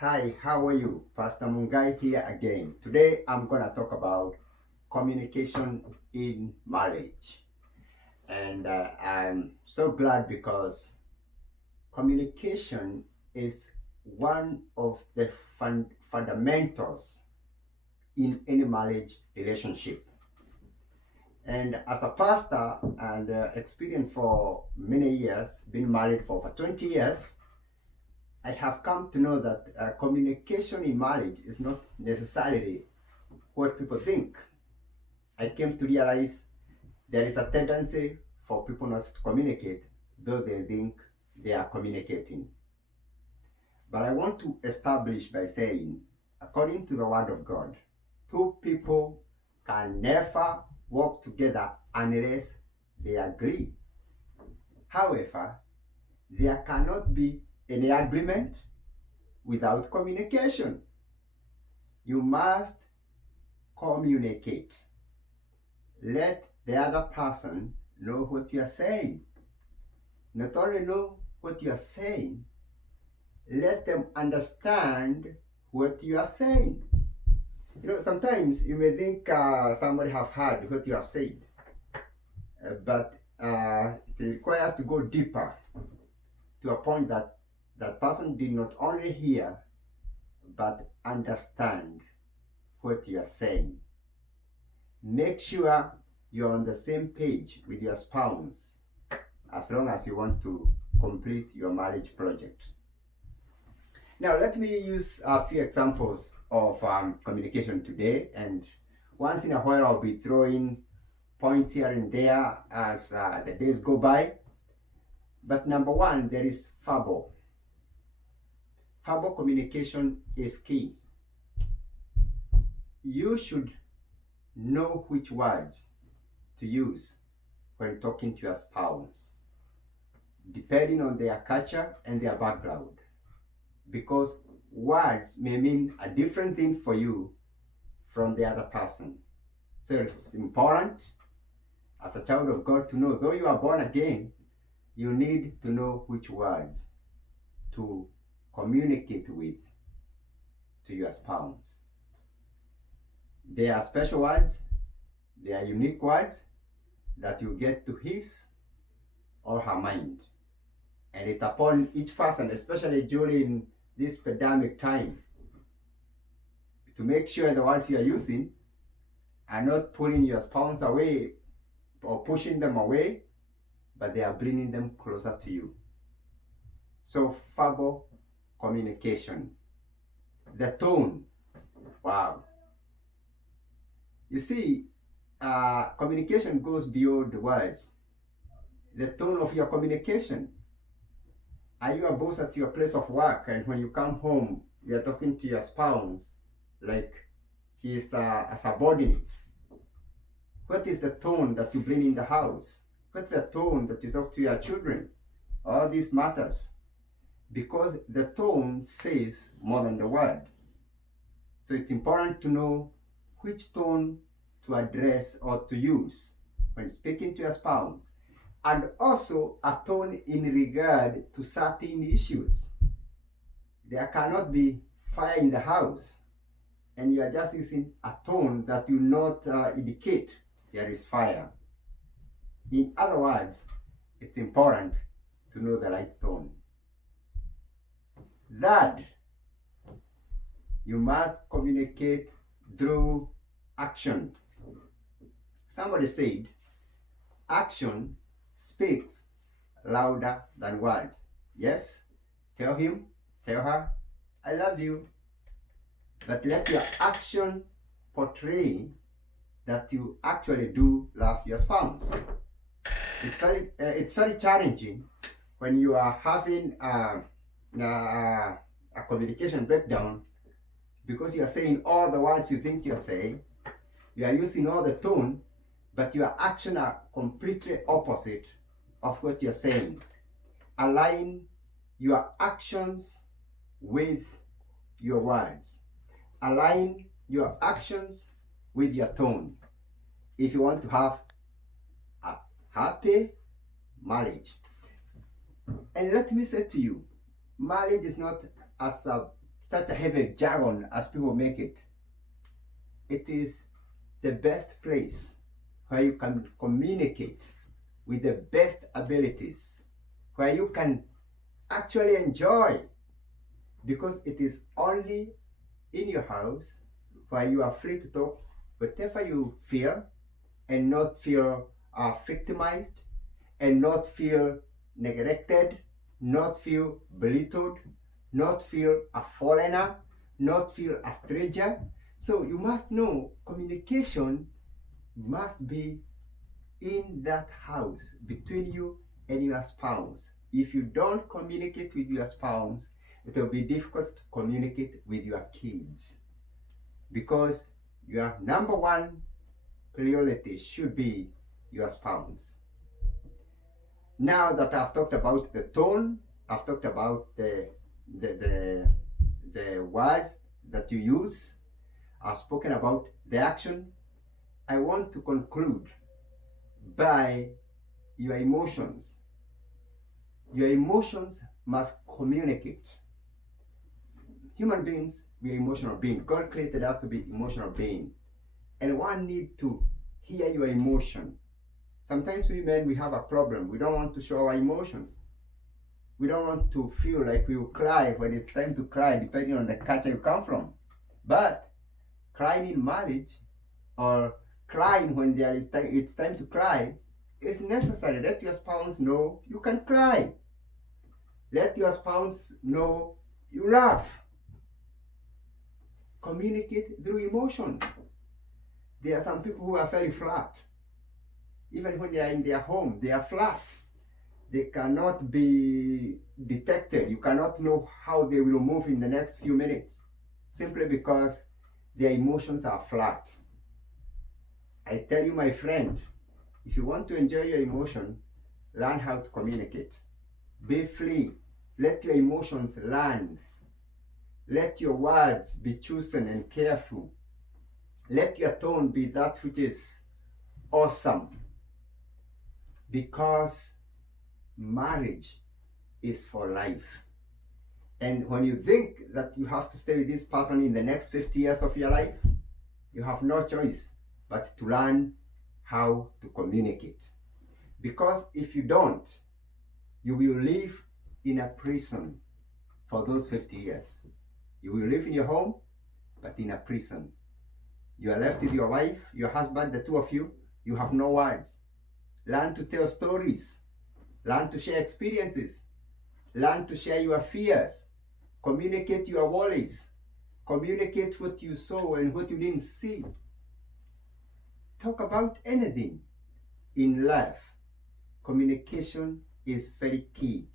Hi, how are you? Pastor Mungai here again. Today I'm going to talk about communication in marriage. And I'm so glad because communication is one of the fundamentals in any marriage relationship. And as a pastor and experienced for many years, been married for over 20 years, I have come to know that communication in marriage is not necessarily what people think. I came to realize there is a tendency for people not to communicate, though they think they are communicating. But I want to establish by saying, according to the Word of God, two people can never work together unless they agree. However, there cannot be any agreement without communication. You must communicate. Let the other person know what you are saying. Not only know what you are saying, let them understand what you are saying. Sometimes you may think somebody have heard what you have said, but it requires to go deeper to a point that that person did not only hear, but understand what you are saying. Make sure you're on the same page with your spouse as long as you want to complete your marriage project. Now, let me use a few examples of communication today, and once in a while I'll be throwing points here and there as the days go by. But number one, there is verbal. Verbal communication is key. You should know which words to use when talking to your spouse, depending on their culture and their background, because words may mean a different thing for you from the other person. So it's important as a child of God to know, though you are born again, you need to know which words to communicate with to your spouse. They are special words, they are unique words that you get to his or her mind. And it's upon each person, especially during this pandemic time, to make sure the words you are using are not pulling your spouse away or pushing them away, but they are bringing them closer to you. So verbal communication. The tone. Wow. You see, communication goes beyond the words. The tone of your communication. Are you a boss at your place of work, and when you come home, you are talking to your spouse like he is a subordinate? What is the tone that you bring in the house? What's the tone that you talk to your children? All these matters, because the tone says more than the word. So it's important to know which tone to address or to use when speaking to your spouse, and also a tone in regard to certain issues. There cannot be fire in the house and you are just using a tone that will not indicate there is fire. In other words, it's important to know the right tone. Third, you must communicate through action. Somebody said, action speaks louder than words. Yes, tell him, tell her, I love you. But let your action portray that you actually do love your spouse. It's very challenging when you are having a communication breakdown, because you are saying all the words you think you are saying, you are using all the tone, but your actions are completely opposite of what you're saying. Align your actions with your words. Align your actions with your tone if you want to have a happy marriage. And let me say to you, marriage is not as such a heavy jargon as people make it. It is the best place where you can communicate with the best abilities, where you can actually enjoy, because it is only in your house where you are free to talk whatever you feel and not feel victimized and not feel neglected, not feel belittled, not feel a foreigner, not feel a stranger. So you must know communication must be in that house between you and your spouse. If you don't communicate with your spouse, it will be difficult to communicate with your kids, because your number one priority should be your spouse. Now that I've talked about the tone, I've talked about the, the words that you use, I've spoken about the action, I want to conclude by your emotions. Your emotions must communicate. Human beings, we are emotional beings. God created us to be emotional beings. And one need to hear your emotion. Sometimes we men, we have a problem. We don't want to show our emotions. We don't want to feel like we will cry when it's time to cry, depending on the culture you come from. But crying in marriage, or crying when it's time to cry, is necessary. Let your spouse know you can cry. Let your spouse know you laugh. Communicate through emotions. There are some people who are very flat. Even when they are in their home, they are flat. They cannot be detected. You cannot know how they will move in the next few minutes, simply because their emotions are flat. I tell you, my friend, if you want to enjoy your emotion, learn how to communicate. Be free. Let your emotions land. Let your words be chosen and careful. Let your tone be that which is awesome. Because marriage is for life. And when you think that you have to stay with this person in the next 50 years of your life, you have no choice but to learn how to communicate. Because if you don't, you will live in a prison for those 50 years. You will live in your home, but in a prison. You are left with your wife, your husband, the two of you. You have no words. Learn to tell stories. Learn to share experiences. Learn to share your fears. Communicate your worries. Communicate what you saw and what you didn't see. Talk about anything. In life, communication is very key.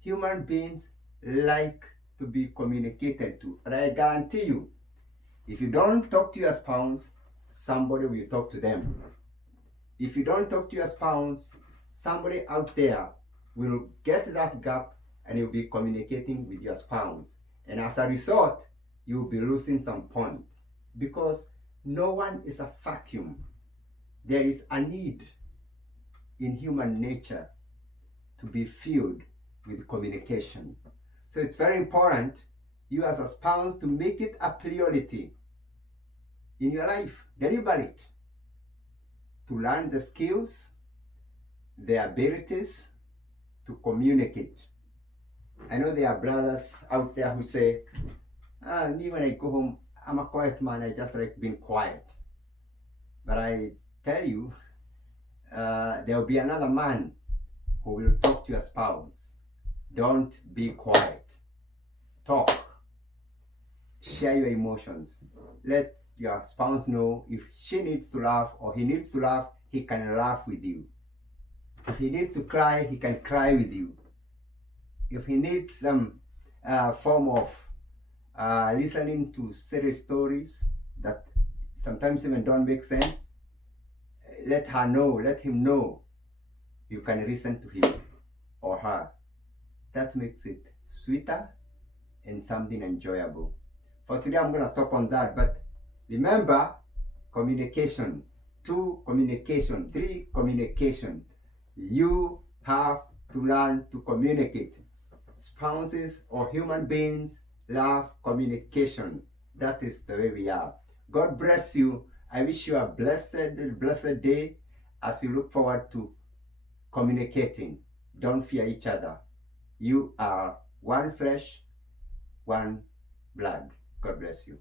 Human beings like to be communicated to. And I guarantee you, if you don't talk to your spouse, somebody will talk to them. If you don't talk to your spouse, somebody out there will get that gap and you'll be communicating with your spouse. And as a result, you'll be losing some points, because no one is a vacuum. There is a need in human nature to be filled with communication. So it's very important, you as a spouse, to make it a priority in your life, deliberate, to learn the skills, the abilities to communicate. I know there are brothers out there who say, me when I go home, I'm a quiet man, I just like being quiet. But I tell you, there will be another man who will talk to your spouse. Don't be quiet. Talk. Share your emotions. Let your spouse know if she needs to laugh or he needs to laugh, he can laugh with you. If he needs to cry, he can cry with you. If he needs some form of listening to silly stories that sometimes even don't make sense, let her know, let him know you can listen to him or her. That makes it sweeter and something enjoyable. For today, I'm going to stop on that. But remember, communication. 2, communication. 3, communication. You have to learn to communicate. Spouses or human beings love, communication. That is the way we are. God bless you. I wish you a blessed day as you look forward to communicating. Don't fear each other. You are one flesh, one blood. God bless you.